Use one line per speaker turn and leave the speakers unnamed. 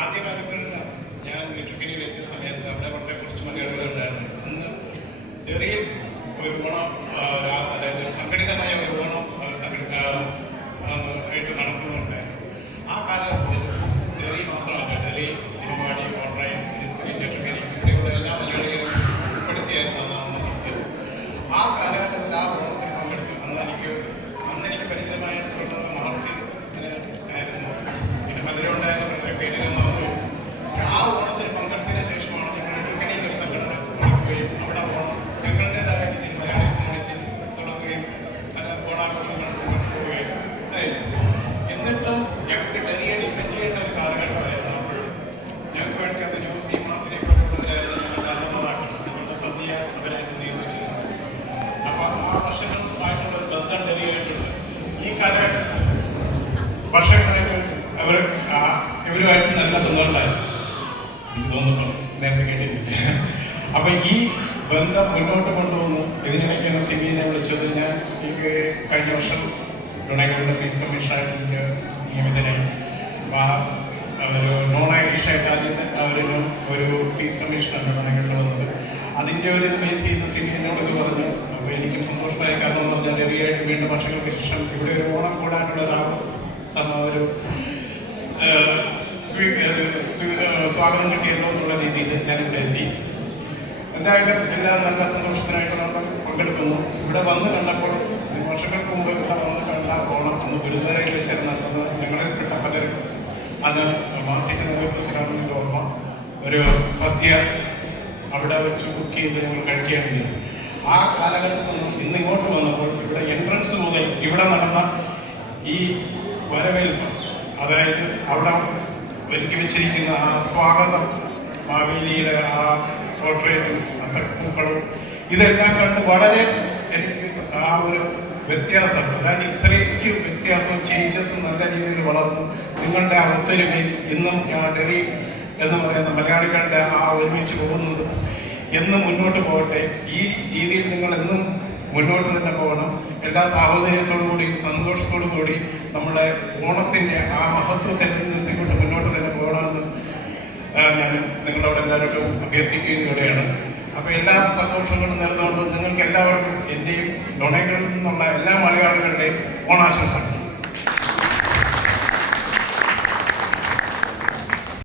ആദ്യ കാലങ്ങളിൽ ഞാൻ മെട്രിക്കിനെ വെച്ച സമയത്ത് അവിടെ വളരെ കുറച്ച് മണികളുണ്ടായിരുന്നു ഈ കാലഘട്ടത്തിൽ അവർ ഇവരുമായിട്ട് നല്ല ബന്ധമുണ്ടായിരുന്നു എനിക്ക് തോന്നുന്നു നേരത്തെ കേട്ടിട്ടില്ല അപ്പൊ ഈ ബന്ധം മുന്നോട്ട് കൊണ്ടുവന്നു ഇതിനൊക്കെയാണ് സിബിനെ വിളിച്ചത് ഞാൻ എനിക്ക് കഴിഞ്ഞ വർഷം ഡൊണേഗോയുടെ പീസ് കമ്മീഷനായിട്ട് എനിക്ക് നിയമിതനായി അപ്പൊ ആ ഒരു നോൺ ഐറിഷ് ആയിട്ട് ആദ്യം ഒരു ഒരു പീസ് കമ്മീഷനാണ് ഡൊണേഗോയിൽ വന്നത് അതിന്റെ ഒരു ബേസ് ചെയ്ത് ഇത് പറഞ്ഞു അപ്പോൾ എനിക്ക് സന്തോഷമായി കാരണം എന്ന് പറഞ്ഞാൽ ഡെറിയായിട്ട് വീണ്ടും വർഷങ്ങൾക്ക് ശേഷം ഇവിടെ ഒരു ഓണം കൂടാനുള്ള ഒരു ഒരു സ്വാഗതം കിട്ടിയല്ലോ എന്നുള്ള രീതിയിൽ ഞാനിവിടെ എത്തി. എന്തായാലും എല്ലാം നല്ല സന്തോഷത്തിനായിട്ട് നമ്മൾ പങ്കെടുക്കുന്നു. ഇവിടെ വന്ന് കണ്ടപ്പോൾ വർഷങ്ങൾക്ക് മുമ്പ് ഇവിടെ വന്ന് കണ്ട ഓണം ഒന്ന് ഗുരുദ്വാരയിൽ വെച്ചായിരുന്നു നടന്നത് ഞങ്ങളിൽപ്പെട്ട പലരും അത് മാർട്ടിന്റെ നേതൃത്വത്തിലാണെന്ന് ഓർമ്മ. ഒരു സദ്യ അവിടെ വെച്ച് കുക്ക് ചെയ്ത് ഞങ്ങൾ കഴിക്കുകയാണ് ആ കാലഘട്ടത്തിൽ നിന്നും ഇന്ന് ഇങ്ങോട്ട് വന്നപ്പോൾ ഇവിടെ എൻട്രൻസ് മുതൽ ഇവിടെ നടന്ന ഈ വരവേൽപ്പ് അതായത് അവിടെ ഒരുക്കി വെച്ചിരിക്കുന്ന ആ സ്വാഗതം മാവേലിയുടെ ആ പോർട്രേറ്റും അത്തപ്പൂക്കളും ഇതെല്ലാം കണ്ട് വളരെ എനിക്ക് ആ ഒരു വ്യത്യാസം അതായത് ഇത്രയ്ക്ക് വ്യത്യാസം ചേഞ്ചസ് നല്ല രീതിയിൽ വളർന്നു. നിങ്ങളുടെ ആ ഒത്തൊരുമയിൽ ഇന്നും ഞാൻ ഡെറി എന്ന് പറയുന്ന മലയാളികളുടെ ആ ഒരുമിച്ച് പോകുന്നത് എന്നും മുന്നോട്ട് പോകട്ടെ. ഈ രീതിയിൽ നിങ്ങൾ എന്നും മുന്നോട്ട് തന്നെ പോകണം. എല്ലാ സാഹോദര്യത്തോടു കൂടി സന്തോഷത്തോടു കൂടി നമ്മുടെ ഓണത്തിന്റെ ആ മഹത്വത്തെ നിർത്തിക്കൊണ്ട് മുന്നോട്ട് തന്നെ പോകണമെന്ന് ഞാൻ നിങ്ങളോട് എല്ലാവരോടും അഭ്യർത്ഥിക്കുകയും കൂടെയാണ് അപ്പോൾ എല്ലാ സന്തോഷങ്ങളും നേർന്നുകൊണ്ട് നിങ്ങൾക്ക് എല്ലാവർക്കും എന്റെയും ഡൊണേകളിൽ നിന്നുള്ള എല്ലാ മലയാളികളുടെയും ഓണാശംസകൾ.